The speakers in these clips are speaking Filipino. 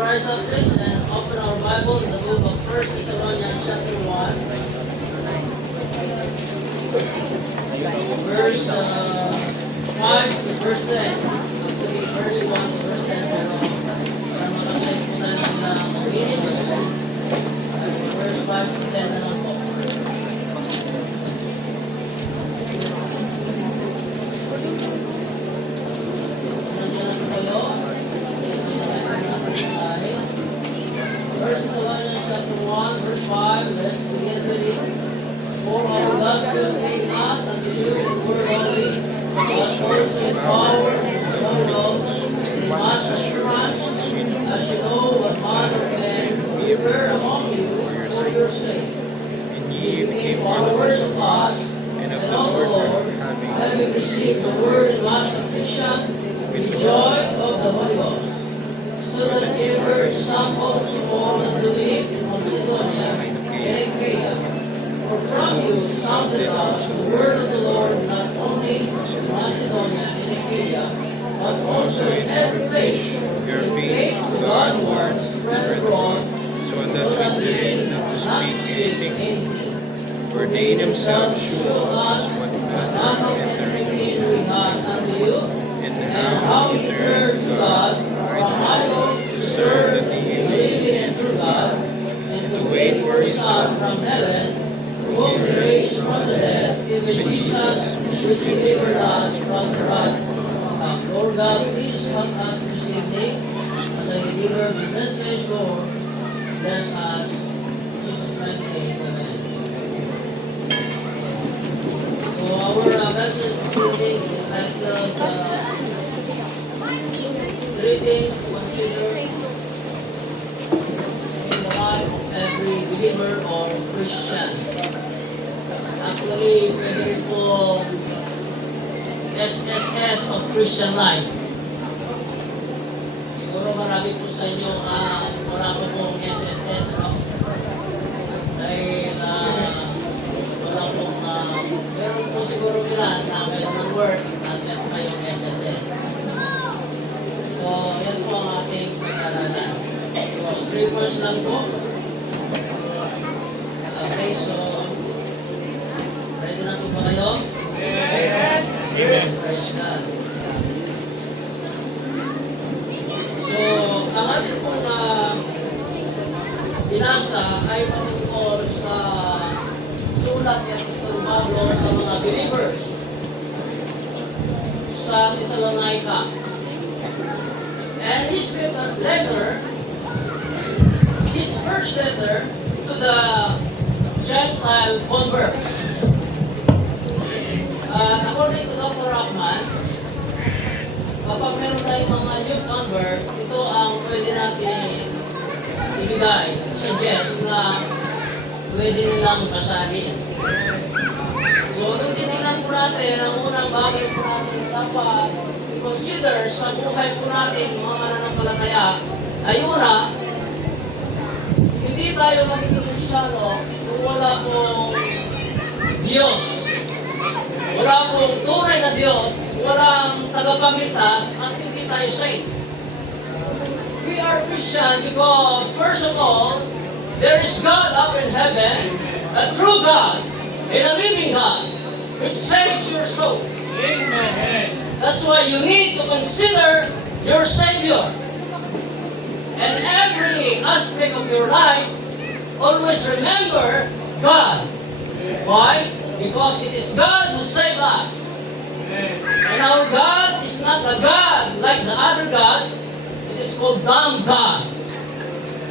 rise up, please, and open our Bible in the book of 1 Thessalonians chapter 1. Verse 5 to verse 10. Actually, verse 1 to verse 10. Pero para makasave po natin ng minutes, verse 5 to 10 na lang po. Nandiyan po kayo. First Thessalonians chapter 1, verse 5. Let's begin reading. For our gospel came not unto you in word only, but also in power and the Holy Ghost, in much assurance, as you know what manner of men we were among you for your sake. Ye became followers of us and of the Lord, having received the word in much affliction, with joy of the Holy Ghost. So that ever some also fall and believe in Macedonia and Achaia. For from you sounded us the word of the Lord not only in Macedonia and Achaia, but also in every place. Your faith to Godward spread abroad, so that we did not speak anything. For they themselves showed us what manner of entertainment we had unto you, and how we turned to God from idols to serve the living and true God, and to wait for His Son from heaven, whom He raised from the dead, even Jesus, which delivered us from the wrath to come. Lord God, please help us this evening as I deliver the message, Lord. Bless us. In Jesus' mighty name, amen. So our message this evening is entitled three things to consider in the life of every believer or Christian. Actually, pwede rin po SSS of Christian life. Siguro marami po sa inyo wala po pong SSS, ano? Dahil wala pong meron po siguro ilan na meron ng work at meron kayong SSS. So, yan po ang ating pag-aralan. So, 3 verse lang po. Okay, so, ready na po ba kayo? Amen. Amen. Praise God. So, ang ating pong binasa ay patungkol sa sulat ni Apostol Pablo sa mga believers sa Thessalonica. And his first letter to the Gentile converts. According to Dr. Rockman, kapag meron tayong mga new convert, ito ang pwede natin ibigay, suggest na pwede nilang basahin. So, nung tinignan po natin, ang unang bagay po natin dapat i-consider sa buhay po natin, mga mananampalataya, ay una, hindi tayo magiging Kristyano kung wala pong Diyos. Wala pong tunay na Diyos, walang tagapagligtas, at hindi tayo saved. We are Christian because, first of all, there is God up in heaven, a true God, and a living God, which saves your soul. Amen. That's why you need to consider your Savior. And every aspect of your life, always remember God. Why? Because it is God who saved us. And our God is not a God like the other gods. It is called dumb God.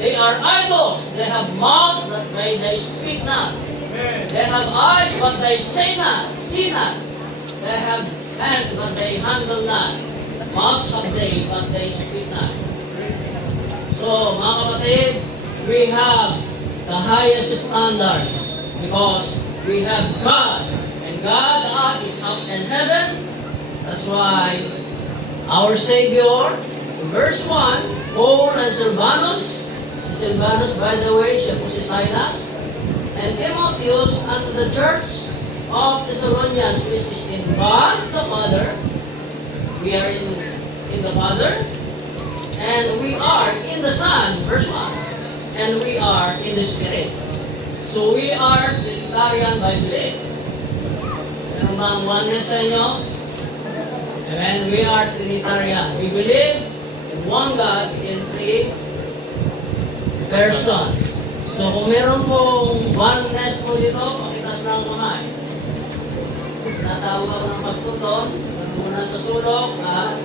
They are idols. They have mouth that they speak not. They have eyes but they see not. They have hands but they handle not. Mouths have they but they speak not. So, mga kapatid, we have the highest standards because we have God. And God is up in heaven. That's why our Savior, in verse 1, Paul and Silvanus, by the way, siya po si Silas, and Timotheus unto the church of Thessalonians, which is in God the Father. We are in the Father, And we are in the Son, verse 1. And we are in the Spirit. So we are Trinitarian by belief. Ano ba ang oneness sa inyo? Amen. We are Trinitarian. We believe in one God in three persons. So kung meron pong oneness po dito, pakitaas na ang kamay. Tatawag ako ng pastor doon, muna sa sulok, at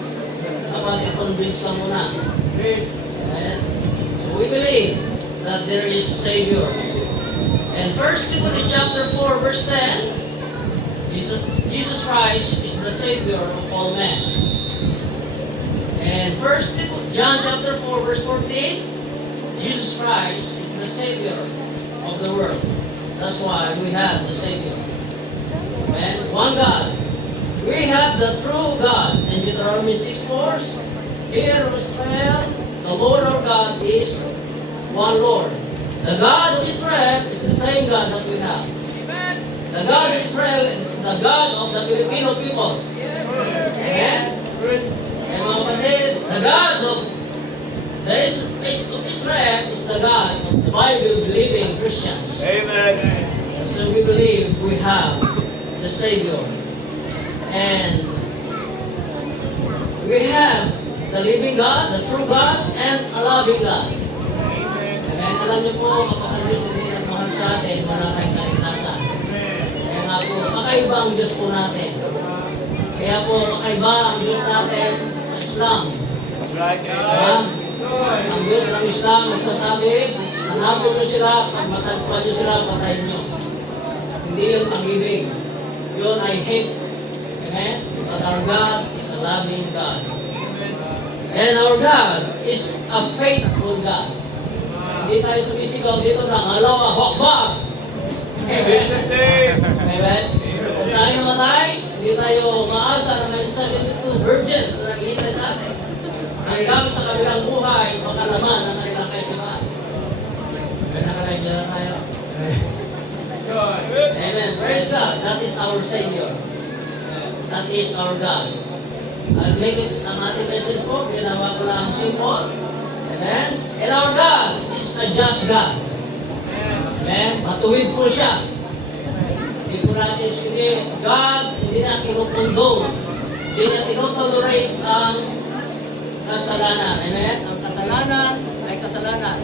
kapag i-convince ka muna. Amen. So we believe that there is Savior. And 1 Timothy chapter 4, verse 10, Jesus Christ is the Savior of all men. And 1 John chapter 4, verse 14, Jesus Christ is the Savior of the world. That's why we have the Savior. And one God. We have the true God. In Deuteronomy 6:4, here Israel, the Lord our God is one Lord. The God of Israel is the same God that we have. The God of Israel is the God of the Filipino people. Amen? And mga kapatid, the God of Israel is the God of the Bible-believing Christians. Amen. So we believe we have the Savior. And we have the living God, the true God, and a loving God. Amen. Alam niyo po, kapag ang Diyos hindi nagmahal sa atin, wala tayong kaligtasan. Kaya nga po, kakaiba ang Diyos po natin. Kaya po, kakaiba ang Diyos natin sa Islam. Diba? Ang Diyos ng Islam nagsasabi, hanapin niyo sila, pag matagpuan niyo sila, patayin niyo. Hindi yun pag-ibig. Yun ay hate. Amen? But our God is a loving God. And our God is a faithful God. Hindi tayo sumisigaw dito ng Allahu Akbar. Amen? Kung tayo namatay, hindi tayo maasa na may 72 virgins na naghihintay sa atin. Hanggang sa kabilang buhay, makalaman ng kanilang kaisipan. Kaya nakalive na tayo. Amen. Praise God. That is our Savior. That is our God. I'll make it ang ating message po. Ginawa ko lang simple. Amen. And our God is a just God. Amen. Matuwid po siya. Hindi po natin sige, God, hindi na kinukundo. Hindi na tinutolerate ang kasalanan. Amen. Ang kasalanan ay kasalanan.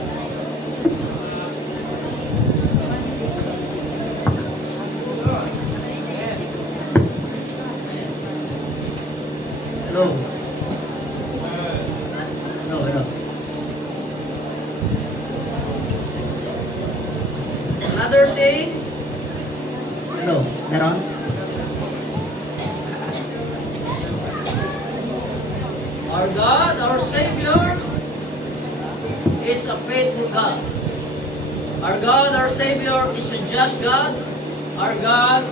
Hello. Hello. Another thing, Hello. Meron? our God, our Savior, is a faithful God. Our God, our Savior, is a just God. Our God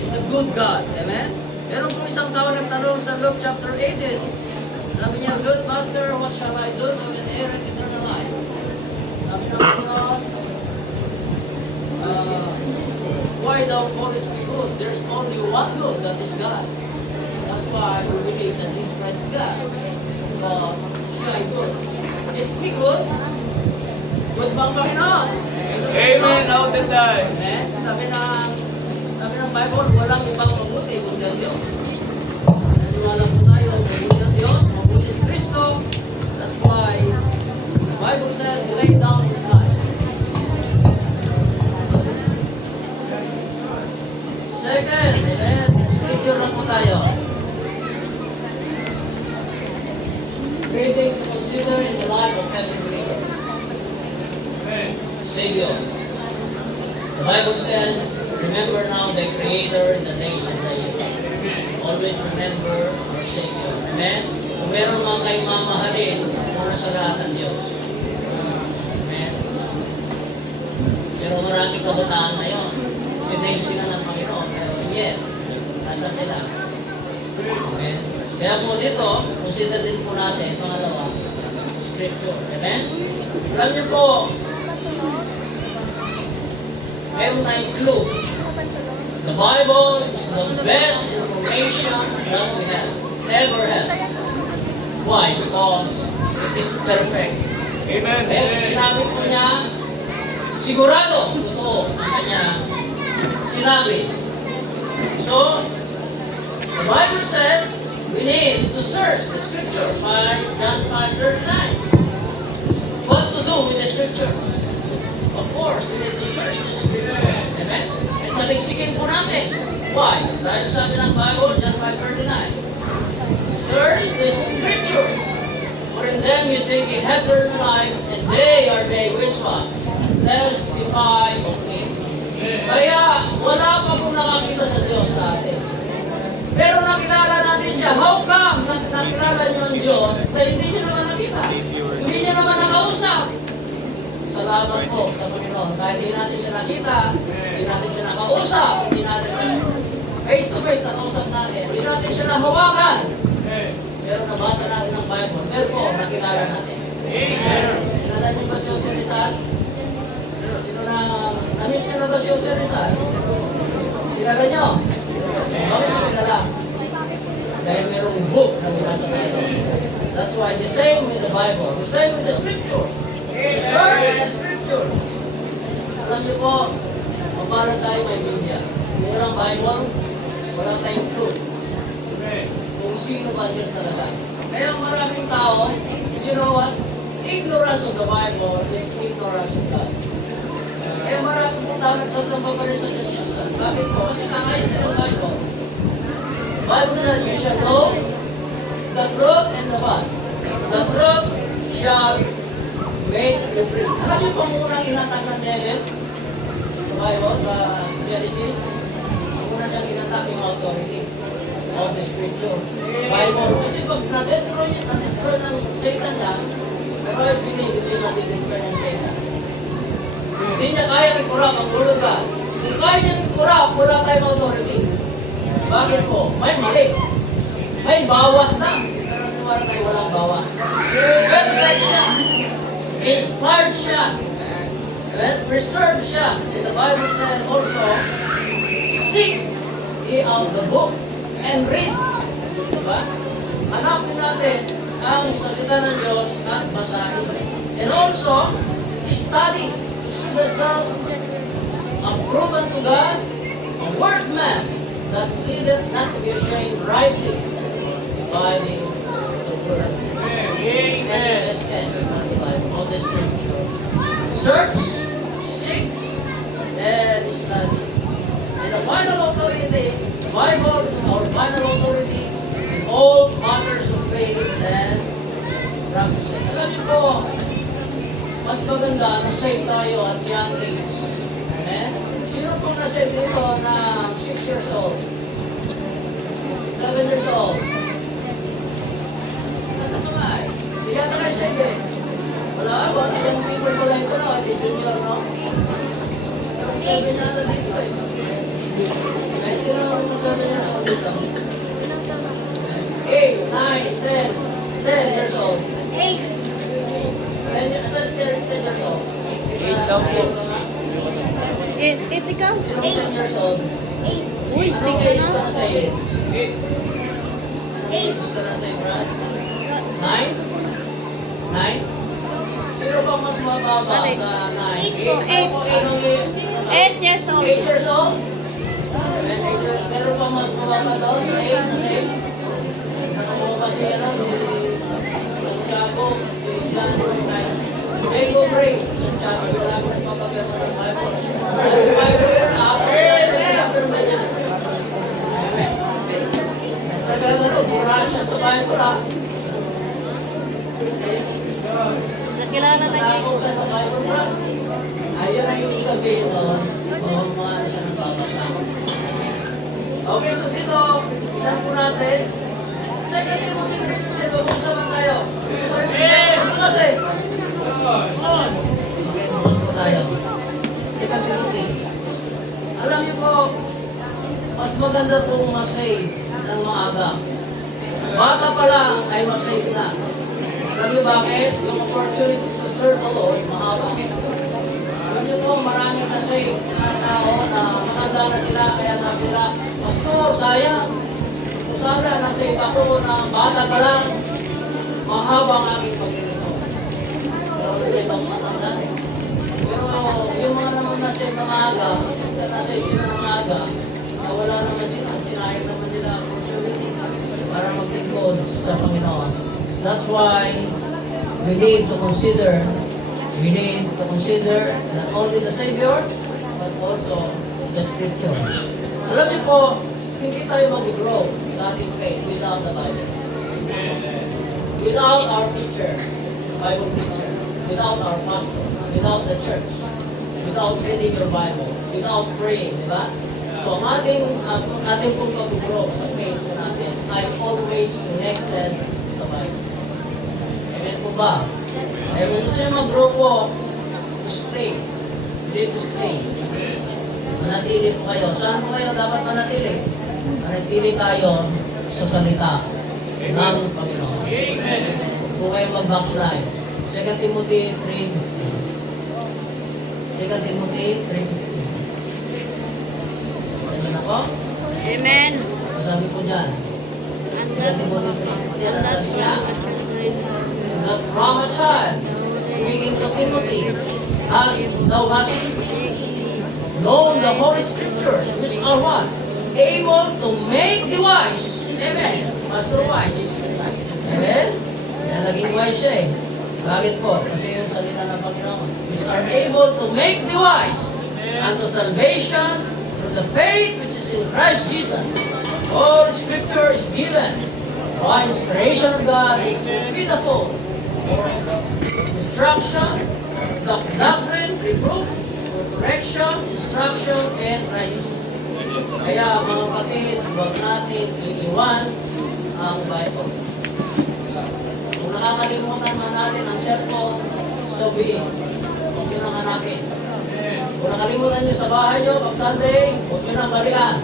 is a good God. Amen? Meron po isang tao nagtanong sa Luke chapter 18. Sabi niya, "Good Master, what shall I do to inherit eternal life?" Sabi ng Panginoon, why thou callest me good? There's only one good, that is God. That's why we believe that Jesus Christ is God. Because siya ay good. Is he good? Good bang Panginoon? Amen. Out and die. Amen? Sabi ng Bible, walang ibang mabuti kundi ang Diyos. Naniwala po tayo, mabuti ang Diyos, mabuti si Kristo. That's why the Bible said, He laid down His life. Second, amen, scripture na po tayo. Three things to consider in the life of every believer. Savior. The Bible said, remember now the Creator in the days and the year. Always remember our Savior. Amen? Kung meron mga kayong mamahalin, muna sa lahat ng Diyos. Amen? Pero maraming kabataan ngayon. Sinave sila ng Panginoon. Pero yet, nasa sila. Amen? Kaya po dito, consider din po natin, pangalawa, Scripture. Amen? Alam niyo po, meron tayong clue. The Bible is the best information that we have ever had. Why? Because it is perfect. Amen. Kaya sinabi po niya, sigurado, totoo, ang kanya sinabi. So, the Bible said, we need to search the scripture, John 5:39. What to do with the scripture? Of course, we need to search the scripture. Amen? Kaya saliksikin po natin. Why? Dahil sabi ng Bible, John 5:39. Search the scripture. For in them you take a eternal life, and they are they which what? Testify of me. Kaya wala pa pong nakakita sa Diyos sa atin. Pero nakilala natin siya. How come nakilala niyo ang Diyos na hindi niyo naman nakita? Hindi niyo naman nakausap. Salamat po sa Panginoon. Dahil hindi natin siya nakita, hindi natin siya nakausap, hindi natin face to face nakausap natin, hindi natin siya nahawakan. Pero nabasa natin ang Bible. Therefore, nakilala natin. Kilala niyo ba si Jose Rizal? Sino na, na-meet niyo na ba si Jose Rizal? Kilala niyo? Bakit niyo kilala? Dahil merong book na binasa tayo. That's why the same with the Bible, the same with the Scripture. Search the Scripture. Alam niyo po, paano tayo may Biblia? Kung walang Bible, walang tayong proof. Kung sino ba Diyos talaga. Kaya maraming tao, you know what? Ignorance of the Bible is ignorance of God. Kaya maraming po tao nagsasamba pa rin sa Diyos. Bakit po? Kasi nangayon sila ng Bible. Bible says, you shall know the truth and the what? The truth shall make you free. Alam niyo po ang unang inatak ng devil sa Bible, sa Genesis? Ang unang niyang inatak yung authority of the Scripture. Bible. Kasi pag na-destroy ng Satan niya, pero I believe hindi na-destroy ng Satan. Hindi niya kaya i-corrupt ang ulo ka. Kung kaya niya i-corrupt, wala tayong authority. Bakit po? May mali. May bawas na. Pero wala tayo walang bawas. Perfect siya. Inspired siya. Preserved siya. And the Bible says also, seek ye out the book and read. Diba? Hanapin natin ang salita ng Diyos at basahin. And also, study. Should yourself approve unto God, a workman that needeth not to be ashamed, rightly dividing the word. Amen. Of the Scripture. Search, seek, and study. And the final authority, the Bible is our final authority in all matters of faith and practice. Alam niyo po, mas maganda na save tayo at young age. Amen? Sino pong na-save dito na 6 years old? 7 years old? Nasa mga ay? Hindi yata na-save eh. Wala yung people pala ito na, hindi junior, no? 7 yata dito eh. May sino ang 7 years old dito? 8, 9, 10 years old. 10 years old. 8 daw po. Ikaw? Sino 10 years old? Uy, Anong age ka na sa'yo? 8. Anong age ka na sa'yo, Brad? 9? 9? Sino pa mas mababa sa 9? 8 po, 8. Anong age? 8 years old. 8 years old? Meron pa mas mababa doon sa 8 na same? Ano mo ba siya na? Santiago, John, Jacob Ray, Santiago, wala ko nagpapapirma ng Bible. Ang Bible yun, after mo niya. Nagkagano, mura siya sa Bible, ha? Nakilala na niya. Nakakot ka sa Bible, Brad. Ayun ang ibig sabihin doon. O, mga na siya nagbabasa. Okay, so dito, share po natin. Second Timothy 3:15, babuksan naman tayo. Ano kasi? Okay, babuksan po tayo. Second Timothy. Alam niyo po, mas maganda pong masave ng maaga. Bata pa lang ay masave na. Alam niyo bakit? Yung opportunity to serve the Lord, mahaba. Alam niyo po, marami kasi na tao na matanda na sila, kaya sabi nila, Pastor, sayang. Kung sana nasave ako na bata pa lang, mahaba ang aking pagkakas. na-save na maaga, na-save sila na maaga, na wala naman sila, sinayang naman nila ang opportunity para maglingkod sa Panginoon. That's why we need to consider not only the Savior, but also the Scripture. Alam niyo po, hindi tayo mag-grow sa ating faith without the Bible. Without our teacher, Bible teacher, without our pastor, without the church, without reading your Bible, without praying, di ba? So, ang ating pong mag-grow sa faith natin ay always connected sa Bible. Amen po ba? Kaya kung gusto niyo mag-grow po, stay. You need to stay. Manatili po kayo. Saan po kayo dapat manatili? Manatili tayo sa salita ng Panginoon. Amen. Kung kayo mag-backslide. 2 Timothy 3. 2 Timothy 3. Nandiyan ako? Amen. Sabi po dyan. 2 Timothy 3. Yan ang sabi niya. That from a child, speaking to Timothy, as thou hast known the Holy Scriptures, which are what? Able to make the wise. Amen. Master wise. Amen? Yan, naging wise siya eh. Bakit po? Kasi yung salita ng Panginoon. Which are able to make the wise unto salvation through the faith which is in Christ Jesus. All Scripture is given by inspiration of God is beautiful. Instruction, doctrine, reproof, correction, instruction, and righteousness. Kaya mga kapatid, huwag natin iiwan ang Bible. Kung nakakalimutan man natin ang cellphone, sabihin, huwag nyo nang hanapin. Kung nakalimutan nyo sa bahay nyo, pag Sunday, huwag nyo nang balikan.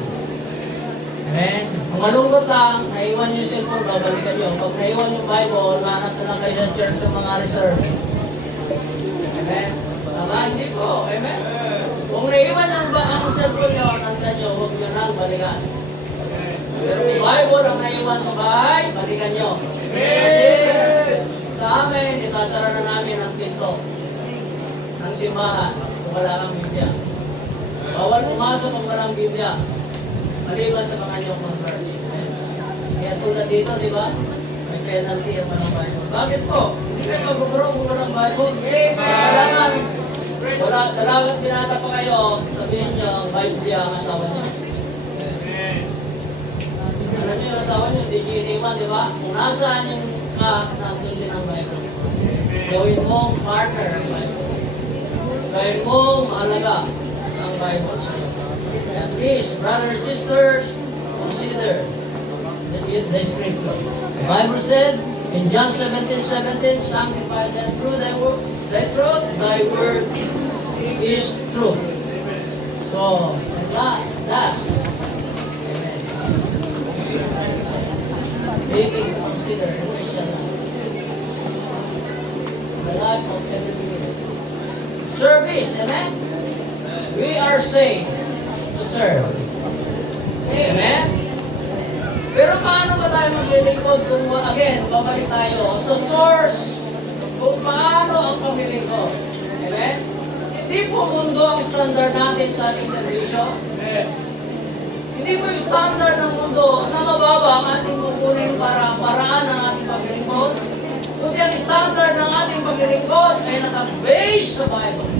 Amen? Kung malungkot lang, naiwan nyo yung cellphone, babalikan nyo. Pag naiwan yung Bible, mahanap na lang kayo sa church ng mga reserve. Amen? Tama? Hindi po. Amen? Kung naiwan ang cellphone nyo, tandaan nyo, huwag nyo nang balikan. Pero kung Bible ang naiwan sa bahay, balikan nyo. Kasi sa amin, isasara na namin ang pinto ng simbahan kung wala kang Biblia. Bawal pumasok kung walang Biblia. Maliban sa mga nyong convert. Kaya tulad dito, di ba? May penalty ang walang Bible. Bakit po? Hindi kayo mag-grow kung walang Bible. Kailangan, dalagat binata pa kayo, sabihin nyo, Bible ang asawa nyo. Alam nyo yung asawa nyo, hindi nyo iniwan, di ba? Kung nasaan yung nandun din ang Bible. Gawin mong partner ang Bible. Gawin mong mahalaga ang Bible sa'yo. And please, brothers and sisters, consider the Scripture. The Bible said in John 17:17, sanctify them through thy word, thy word is truth. So, and last, amen. It is to consider the Christian life. The life of every believer. Service, amen? We are saved to serve. Amen? Pero paano ba tayo maglilingkod kung, again, babalik tayo sa source kung paano ang paglilingkod? Amen? Hindi po mundo ang standard natin sa ating servisyo. Hindi po yung standard ng mundo na mababa ang ating kukunin para paraan ng ating paglilingkod. Kundi ang standard ng ating paglilingkod ay nakabase sa Bible.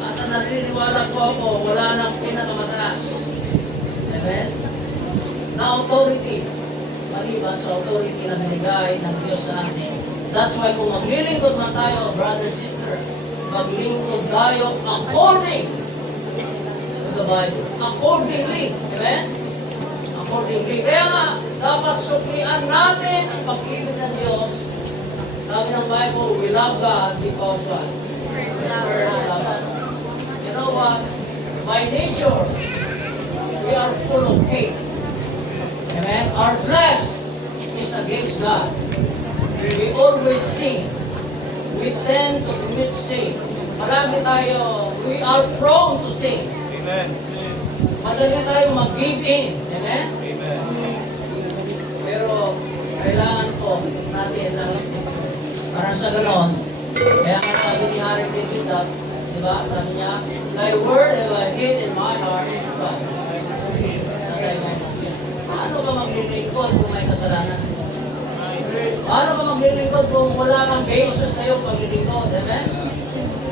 At ang naniniwala po ako, wala nang pinakamataas. Amen? Na authority. Maliban sa authority na binigay ng Diyos sa atin. That's why kung maglilingkod man tayo, brother, sister, maglingkod tayo according to the Bible. Accordingly. Amen? Accordingly. Kaya nga, dapat suklian natin ang pag-ibig ng Diyos. Sabi ng Bible, we love God because what? First love us. You know what? By nature, we are full of hate. Amen? Our flesh is against God. We always sin. We tend to commit sin. Palagi tayo, we are prone to sin. Amen. Madali tayo mag-give in. Amen? Amen. Pero kailangan po natin parang sa ganon. Kaya nga sabi ni Haring David, Diba? Sabi niya, Thy word have I hid in my heart. Diba? Paano ba maglilingkod kung may kasalanan? Paano ba maglilingkod kung wala kang basis sa iyong paglilingkod? Amen?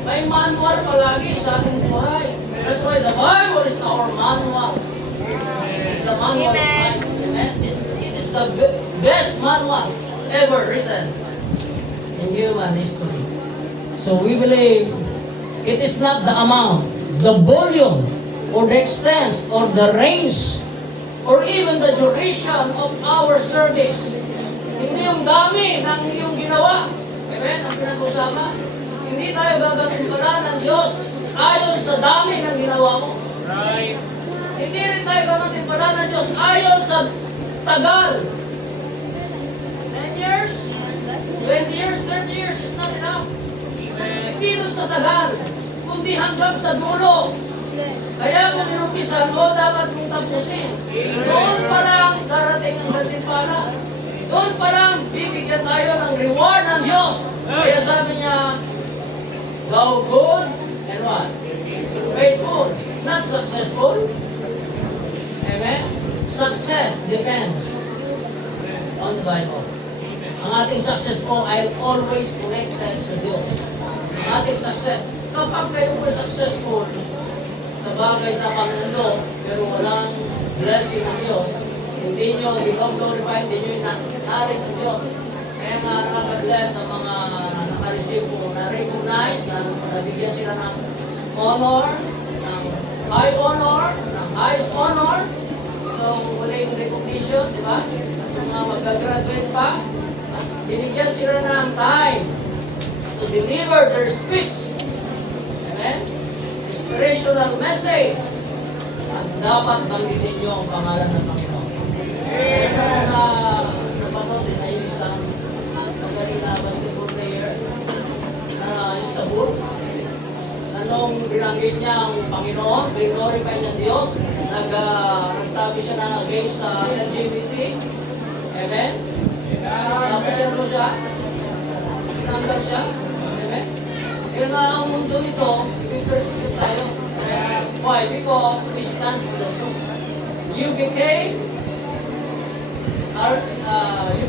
May manual palagi sa ating buhay. That's why the Bible is our manual. It's the manual of life. Amen? It is the best manual ever written in human history. So we believe it is not the amount, the volume, or the extent, or the range, or even the duration of our service. Hindi yung dami ng iyong ginawa. Amen? Ang pinag-usapan. Hindi tayo gagampanan ng Diyos ayon sa dami ng ginawa mo. Right. Hindi rin tayo gagampanan ng Diyos ayon sa tagal. 10 years, 20 years, 30 years is not enough. Hindi doon sa tagal, kundi hanggang sa dulo. Kaya kung inumpisan mo, dapat mong tapusin. Doon pa lang darating ang gantimpala. Doon pa lang bibigyan tayo ng reward ng Diyos. Kaya sabi niya, thou good and what? Faithful. Not successful. Amen? Success depends on the Bible. Ang ating success po ay always connected sa Diyos. Ang ating success. Kapag kayo po successful sa bagay sa pangmundo, pero walang blessing ng Diyos, hindi nyo glorify, hindi nyo inarit ng Diyos. Kaya nga nakaka-bless sa mga nakareceive po, na-recognize, na nabigyan sila ng honor, ng high honor, ng highest honor. So, wala yung recognition, di ba? Yung mga mag-graduate pa, binigyan sila ng time to deliver their speech. Amen? Inspirational message. At dapat banggitin nyo ang pangalan ng Panginoon. Ito na napanood din na yung isang magaling na basketball player na yung sa Bulls. Anong binanggit niya ang Panginoon, glorify niya Diyos, nagsabi siya na against sa LGBT. Amen? Tapos ano siya? Tinanggal siya? Amen? Kaya nga ang mundo ito, i-persecute tayo. Why? Because we stand for the truth. You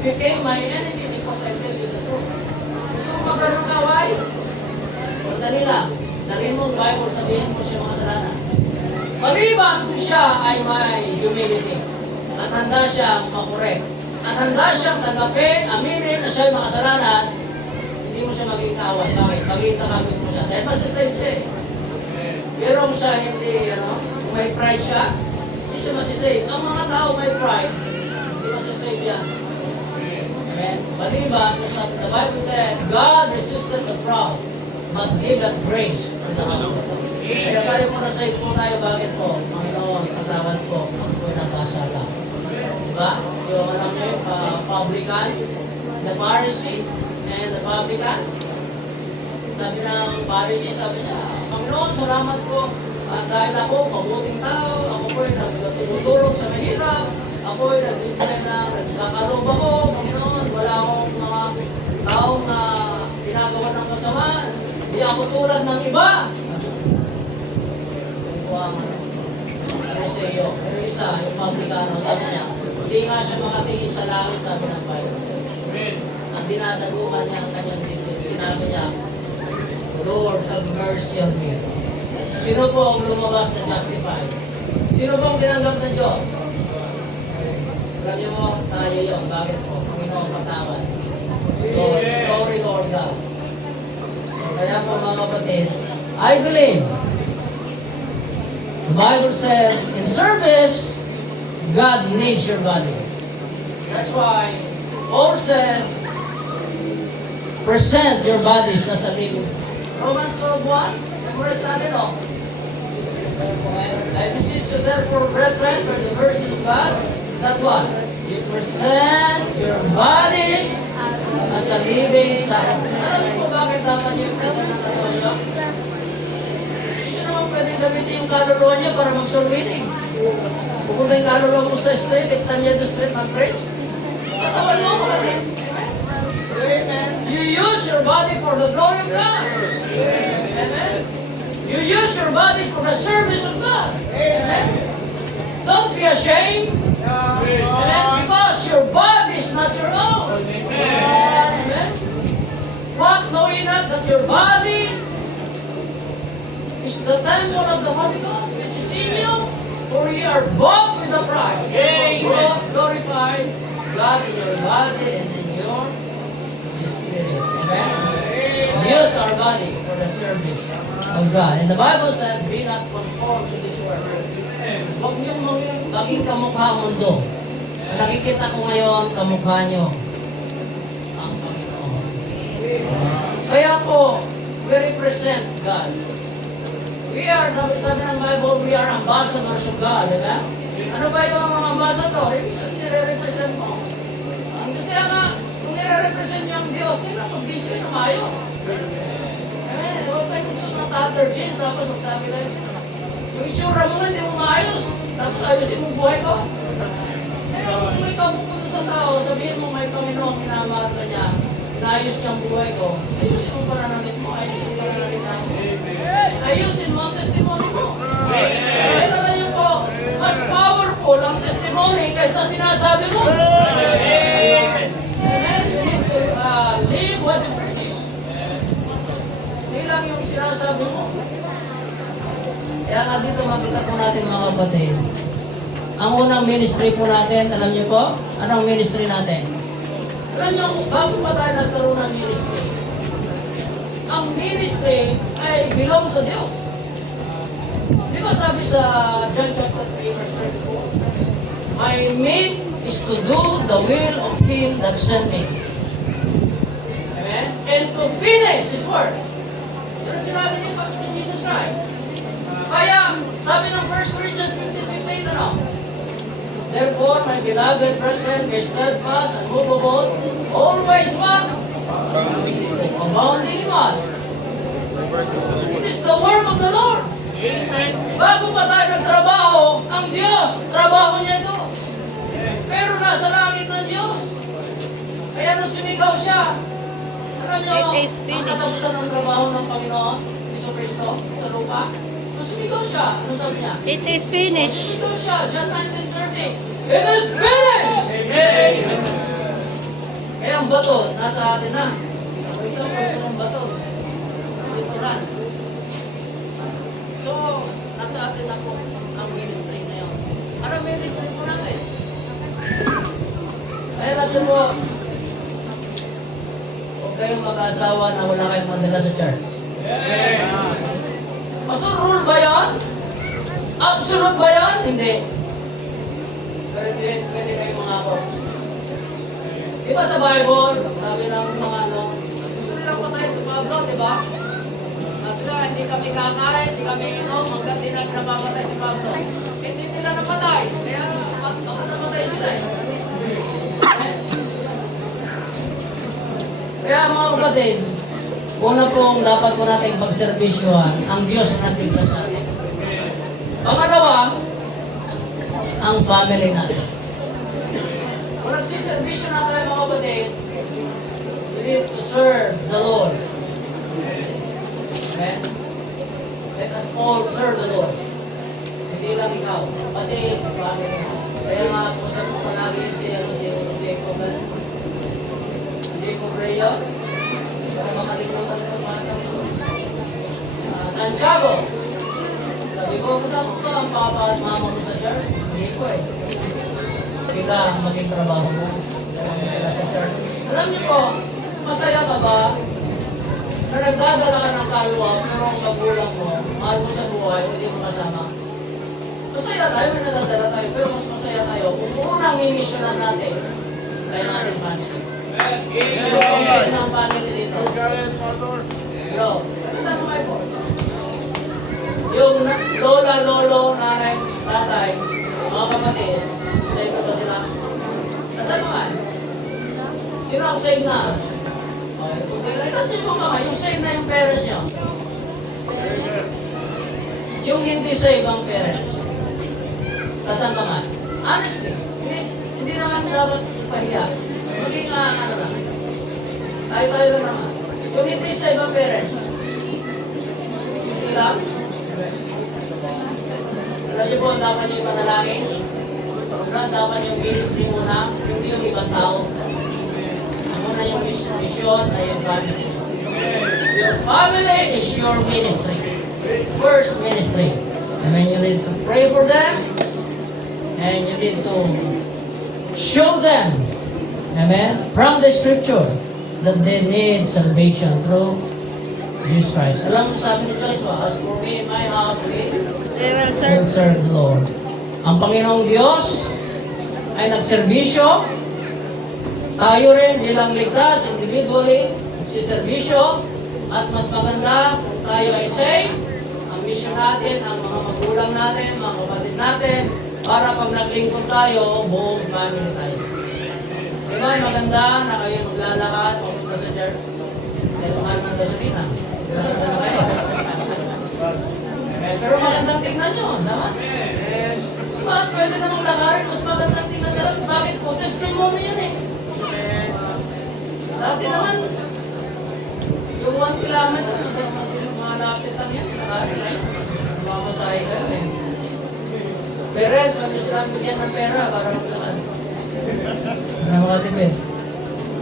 became my enemy because I tell you the truth. Gusto mo magkaroon ka, why? Dali lang. Dalhin mo ang Bible, sabihin mo siya mga kasalanan. Maliban kung siya ay may humility at handa siyang makorek at handa siyang tanggapin, aminin na siya ay makasalanan, hindi mo siya magiging kaaway. Bakit? Magiging takamit mo siya. Dahil masasave siya eh. Pero kung siya hindi, kung may pride siya, hindi siya masasave. Ang mga tao may pride, hindi masasave yan. Amen? Maliban, the Bible said, God resisted the proud, but give that grace to the humble. Kaya tayo muna sa ito tayo, bakit po? Panginoon, katawan ko, ako po'y nagkasala. Diba? Yung alam nyo yung publican, the Pharisee, and the publican. Sabi ng Pharisee, sabi niya, Panginoon, salamat po. At dahil ako, mabuting tao, ako po'y nagtutulong sa mahirap, ako'y nagkakaloob ako, Panginoon, wala akong mga taong na ginagawa ng masama. Hindi ako tulad ng iba. Pero sa iyo, pero isa, yung publicano, sabi niya, hindi nga siya makatingin sa langit, sabi ng Bible. Ang dinadagukan niya ang kanyang bibig, sinabi niya, Lord, have mercy on me. Sino po ang lumabas na justified? Sino po ang tinanggap ng Diyos? Alam niyo mo, tayo yun. Bakit po? Panginoon, patawad. Lord, sorry Lord God. Kaya po mga kapatid, I believe, the Bible says, in service, God needs your body. That's why Paul said, present your bodies as a living. Romans 12:1, memorize natin, no? I beseech you therefore, brethren, for the mercy of God, that what? You present your bodies as a living sacrifice. Alam mo po bakit dapat yung present ng katawan niyo? Hindi naman pwedeng gamitin yung kaluluwa niya para mag-solvining. Pupunta yung kaluluwa mo sa street, iktan niya the street, mag-praise. Katawan mo, kapatid. You use your body for the glory of God. Amen? You use your body for the service of God. Amen? Don't be ashamed. Amen? Because your body is not your own. Amen? What, know ye not that your body is the temple of the Holy Ghost, which is in you? For ye are bought with a price. Therefore, glorify God in your body and in your spirit. Amen? Use our body for the service of God. And the Bible said, be not conformed to this world. Huwag niyong maging kamukha mundo. Nakikita ko ngayon, kamukha niyo ang Panginoon. Kaya po, we represent God. We are, sabi ng Bible, we are ambassadors of God. Diba? Ano ba yung mga ambassador? Nire-represent mo. Ang gusto nga, kung nire-represent niyo ang Diyos, hindi na mag-busy na mayo. Huwag kayo gusto ng tattered jeans, tapos magsabi kayo, yung itsura mo nga, hindi mo maayos. Tapos ayusin mo buhay ko. Kung ikaw pupunta sa tao, sabihin mo may Panginoong kinamahal ka niya, inaayos niya ang buhay ko, ayusin mo pananamit mo, ayusin mo pananamit namin. Ayusin mo ang testimony mo. Kaya naman yun po, mas powerful ang testimony kaysa sinasabi mo. Amen. You need to live what is preaching. Hindi lang yung sinasabi mo. Kaya nga dito makita po natin mga kapatid, ang unang ministry po natin, alam niyo po, anong ministry natin? Alam niyo, bago pa tayo nagkaroon ng ministry, ang ministry ay belong sa Diyos. Di ba sabi sa John chapter 3 verse 34, my meat is to do the will of Him that sent me. Amen? And to finish His work. Yun ang sinabi ni Jesus Christ. Kaya, sabi ng 1 Corinthians 15:15, ano? Therefore, my beloved brethren, be steadfast and movable, always what? Abounding in what? It is the work of the Lord. Bago pa tayo nagtrabaho, ang Diyos, trabaho niya ito. Pero nasa langit ng Diyos. Kaya nung sumigaw siya, alam niyo, ang katapusan ng trabaho ng Panginoon, Iso Cristo, sa lupa, nung sumigaw siya, ano sabi niya? It is finished. Sumigaw siya, John 19:30, it is finished! Amen. Kaya ang bato, nasa atin na. Ang isang bato ng bato. Literal. So, nasa atin na po ang ministry na yun. Ano ministry po natin? Kaya natin po, huwag kayong mag-asawa na wala kayong madala sa church. Pastor, rule ba yan? Absolute ba yan? Hindi. Pero pwede kayong mga ako. Di ba sa Bible, sabi ng mga ano, gusto nilang patayin si Pablo, di ba? Sabi na, hindi kami kakain, hindi kami inom, hanggang di namin napamatay si Pablo. Hindi nila napatay, kaya namatay sila eh. Kaya mga kapatid, una pong dapat po natin pagservisyohan ang Diyos na nagligtas sa atin. Pangalawa, ang family natin. Kung nagsiservisyo na tayo mga kapatid, we need to serve the Lord. Amen? Let us all serve the Lord. Hindi lang ikaw, pati family. Kaya nga po sa mga lagi si Jacob, Jacob Rhea, para makalimutan ito mga kanito. Santiago, sabi ko, kasama ko ang papa at mama mo sa church? Hindi ko eh. Sila ang maging trabaho mo. Sila sa church. Alam niyo po, masaya ka ba na nagdadala ka ng kalwa pero ang magulang mo, mahal mo sa buhay, hindi mo kasama? Masaya tayo, may nadadala tayo, pero mas masaya tayo kung unang mimisyonan natin kaya natin family. Sino ang head ng family dito? Hello. Kasama kayo po. Yung lola, lolo, nanay, tatay, mga kapatid, save na ba sila? Nasaan mo nga? Sino ang save na? Okay, kung di kasi mo mga, yung save na yung parents nyo. Yung hindi save ang parents. Nasaan ka nga? Honestly, hindi naman dapat pahiya. Maging ano lang. Tayo lang naman. Yung hindi save ang parents. Hindi lang. niyo po, dapat yung panalangin. Una, dapat yung ministry muna, hindi yung ibang tao. Ang una yung mission ay yung family. Your family is your ministry. First ministry. And then you need to pray for them. And you need to show them, amen, from the scripture that they need salvation through Jesus Christ. Alam mo sabi ni Joshua, as for me and my house, we They will will serve. serve the Lord. Ang Panginoong Diyos ay nagserbisyo. Tayo rin bilang ligtas, individually, nagsiservisyo. At mas maganda kung tayo ay saved, ang mission natin, ang mga magulang natin, mga kapatid natin, para pag naglingkod tayo, buong family tayo. Diba, maganda na kayo maglalakad, pumunta sa church. Dahil mahal ng gasolina. Maganda na kayo. Pero magandang tingnan nyo, tama? Bakit pwede namang lakarin, mas magandang tingnan nyo. Bakit po? Testimony yun eh. Dati naman, yung 1 kilometer, malapit lang yan, lakarin na yun. Mamasahe kayo eh. Peres, wag nyo silang bigyan ng pera para maglakan. Para makatipid.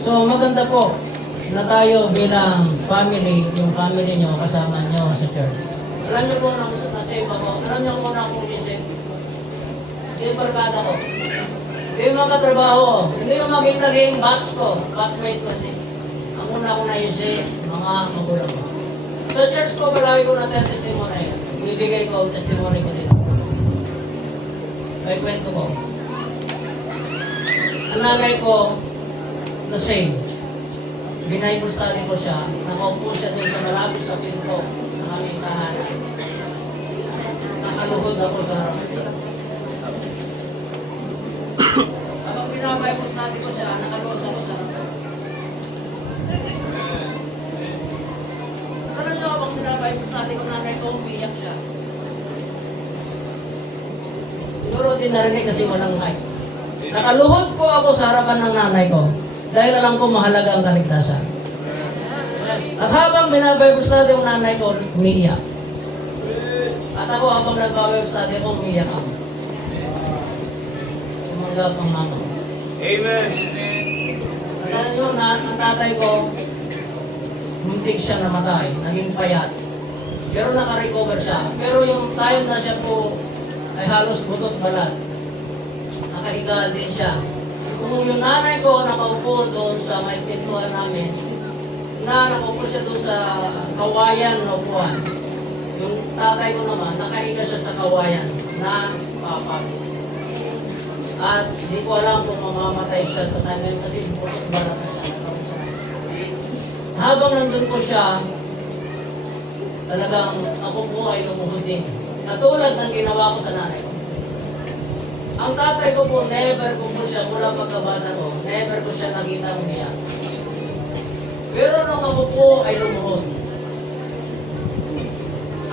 So maganda po na tayo bilang family, yung family nyo, kasama nyo sa church. Alam nyo po na nasave ako. Alam nyo kung na akong isip. Hindi yung barkada ko. Hindi yung mga katrabaho. Hindi yung naging batch ko. Batchmate ko din. Ang una ko na isip, mga magulang ko. Sa church ko, palagi ko natin testimony. Bibigay ko ang testimony ko din. May kwento ko. Ang nanay ko, na-save. Bible study ko siya. Nakaupo siya doon sa malapit sa pinto ng aming tahanan. Nakaluhod ako sa harap. Habang Bible study ko siya, nakaluhod ako sa harap. Nakaluhod niyo habang Bible study ko, nanay ko, umiyak siya. Siguro din narinig kasi walang mic. Nakaluhod ko ako sa harapan ng nanay ko dahil alam ko mahalaga ang kaligtasan. At habang binabible study ang nanay ko, umiiyak. At ako habang nagbabible study ko, umiiyak ako. Sumanggap ang mama. Amen. At alam nyo, ang tatay ko, muntik siya namatay, naging payat. Pero nakarecover siya. Pero yung time na siya po ay halos butot balat. Nakahiga din siya. Kung yung nanay ko nakaupo doon sa may pintuan namin, na nakaupo siya doon sa kawayan na upuan. Yung tatay ko naman, nakahiga siya sa kawayan na papagod. At hindi ko alam kung mamamatay siya sa time na yun kasi butot balat na siya. Habang nandun po siya, talagang ako po ay lumuhod din. Katulad ng ginawa ko sa nanay ko. Ang tatay ko po, never ko po siya, mula pagkabata ko, never ko siya nakita umiyak. Pero nung ako po ay lumuhod,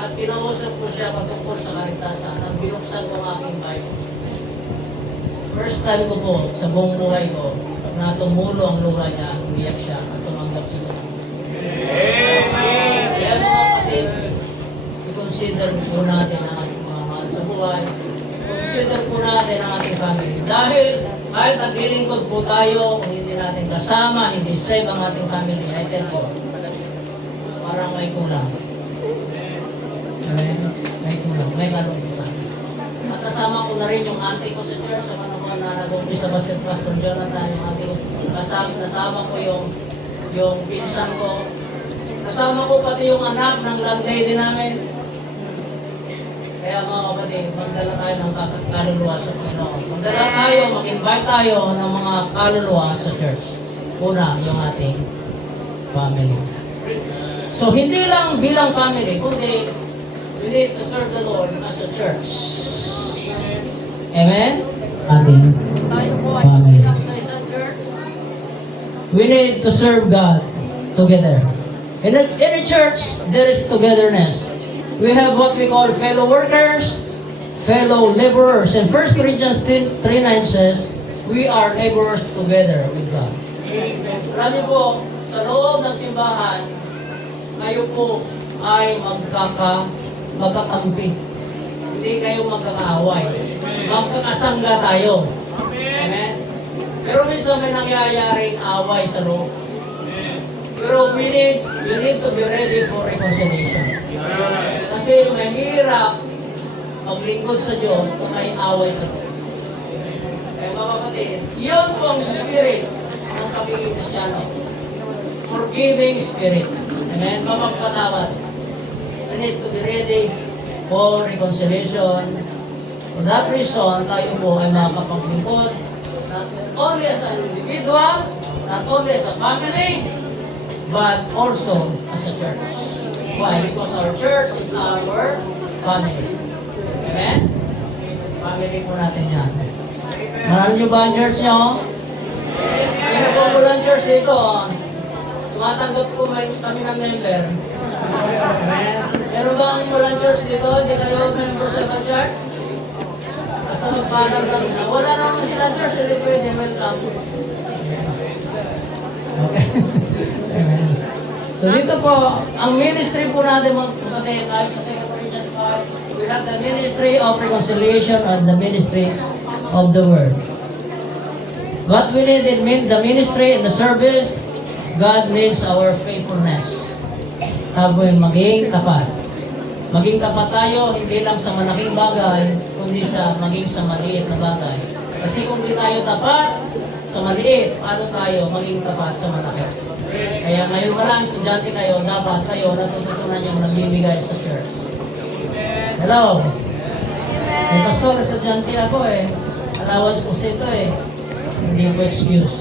at kinausap ko siya patungkol sa kaligtasan, at binuksan ko ang aking Bible. First time ko po, sa buong buhay ko, na tumulo ang luha niya, umiyak siya, at tumanggap siya sa akin. Kaya mga kapatid, i-consider po natin ang ating mga mahal sa buhay. Consider po natin ang ating family. Dahil kahit naglilingkod po tayo, kung hindi natin kasama, hindi save ang ating family, I tell you, parang may kulang. May kulang, may kalungkutan. At kasama ko na rin yung auntie ko sa church, sa panahon na nag-umpisa sa Pastor Jonathan, yung auntie ko, kasama ko yung pinsan ko. Kasama ko pati yung anak ng landlady namin. Kaya mga kapatid, magdala tayo ng kaluluwa sa Panginoon. Magdala tayo, mag-invite tayo ng mga kaluluwa sa church. Una, yung ating family. So, hindi lang bilang family, kundi we need to serve the Lord as a church. Amen? Ating tayo po ay bilang sa isang church. We need to serve God together. In a church, there is togetherness. We have what we call fellow workers, fellow laborers. And 1 Corinthians 3:9 says, we are laborers together with God. Alam niyo po, sa loob ng simbahan, kayo po ay magkakampi. hindi kayo magkakaaway. Magkakasangga tayo. Amen? Pero minsan may nangyayaring away sa loob. Pero you need to be ready for reconciliation. Kasi mahirap maglingkod sa Diyos na may away sa loob. Kaya mga kapatid, yun po ang spirit ng pagiging Kristyano. Forgiving spirit. Amen? Mapagpatawad. We need to be ready for reconciliation. For that reason, tayo po ay makapaglingkod not only as an individual, not only as a family, but also as a church. Why? Because our church is our family. Amen? Family po natin yan. Mahal nyo ba ang church nyo? Sino po walang church dito? Tumatanggap po kami ng member. Amen? Meron bang walang church dito? Hindi kayo member sa ibang church? Basta magpadang lang. Wala naman silang church, hindi pwede. Welcome. Okay. Amen. So dito po, ang ministry po natin mga kapatid, tayo sa 2 Corinthians 5, we have the ministry of reconciliation and the ministry of the word. What we need in the ministry and the service, God needs our faithfulness. Taboy maging tapat. Maging tapat tayo, hindi lang sa malaking bagay, kundi maging sa maliit na bagay. Kasi kung di tayo tapat sa maliit, paano tayo maging tapat sa malaki? Kaya ngayon pa lang, estudyante kayo, dapat kayo natututunan yung nagbibigay sa church. Hello? May pastor, estudyante ako allowance ko sa ito Hindi po excuse.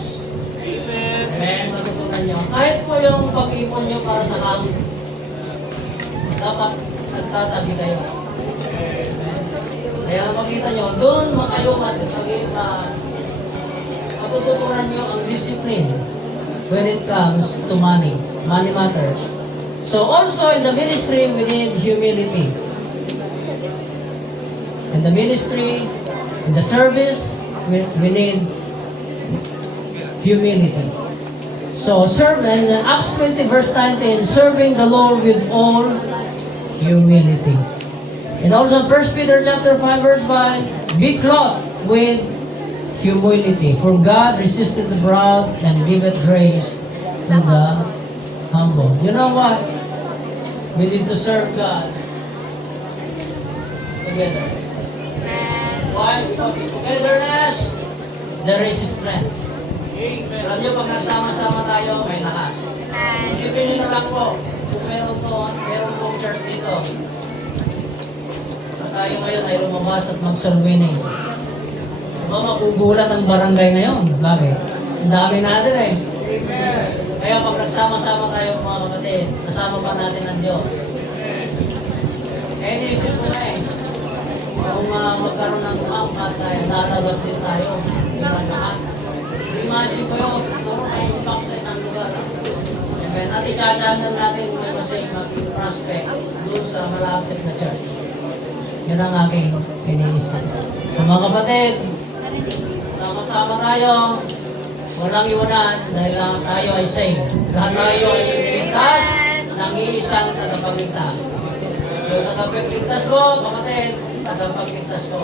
Amen. Matutunan nyo. Kahit po yung pag-ipon nyo para sa kami, dapat nagtatabi kayo. Amen. Kaya makita nyo, doon kayo matututunan nyo ang discipline when it comes to money. Money matters. So also in the ministry, we need humility. In the ministry, in the service, we need humility. So serve, and Acts 20 verse 19, serving the Lord with all humility. And also 1 Peter chapter 5 verse 5, be clothed with humility. For God resisted the proud and giveth grace to the humble. You know what? We need to serve God together. Why? Because in togetherness, there is strength. Alam nyo, pag nagsama-sama tayo, may lakas. Isipin nyo na lang po, kung meron pong church dito, na tayo ngayon ay lumabas at mag-solving. Diba magugulat ang barangay ngayon? Bakit? Ang dami natin Kaya pag nagsama-sama tayo mga kapatid, kasama pa natin ang Diyos. Kaya inisip ko kung magkaroon ng pangkat tayo, lalabas din tayo. Bilang lahat. Imagine ko yun, puro kayo impact sa isang lugar. Amen. At i-channel natin kasi maging prospect doon sa malapit na church. Yun ang aking iniisip. So, mga kapatid, sama-sama tayo, walang iwanan dahil lahat tayo ay saved. Lahat tayo ay iligtas ng iisang tagapagligtas. Yung tagapagligtas ko, kapatid, tagapagligtas ko.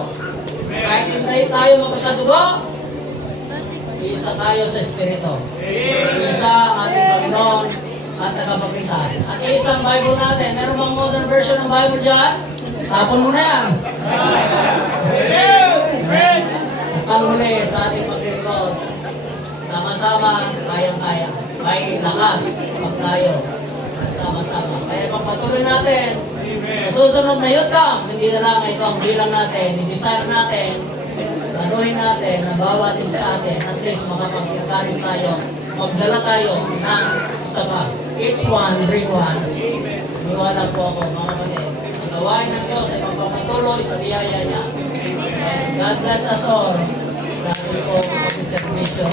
Kahit hindi tayo magkakadugo, isa tayo sa Espiritu. Isa ang ating Panginoon at tagapagligtas. At isang Bible natin, meron bang modern version ng Bible dyan? Tapon mo na yan. At panghuli sa ating paglilingkod, sama-sama, kayang-kaya. May lakas pag tayo at sama-sama. Kaya pagpatuloy natin, sa susunod na youth camp, hindi na lang ito ang bilang natin, i-desire natin, gagawin natin na bawat isa sa atin, at least makapag-encourage tayo, magdala tayo ng sapa. Each one, bring one. Niwala po ako, mga kapatid. Ang gawain ng Diyos ay magpapatuloy sa biyaya niya. God bless us all. Sa ating po pag-servisyo.